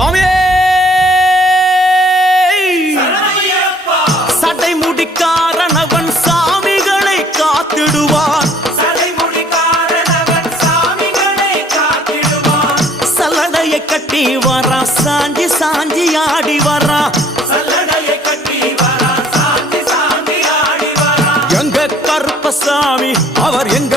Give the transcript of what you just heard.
சுவாமியே சடை முடிக்காரனவன் சாமிகளை காத்திடுவான். சல்லடையை கட்டி வரா சாஞ்சி சாஞ்சி ஆடி வரா. எங்க கருப்பசாமி அவர் எங்க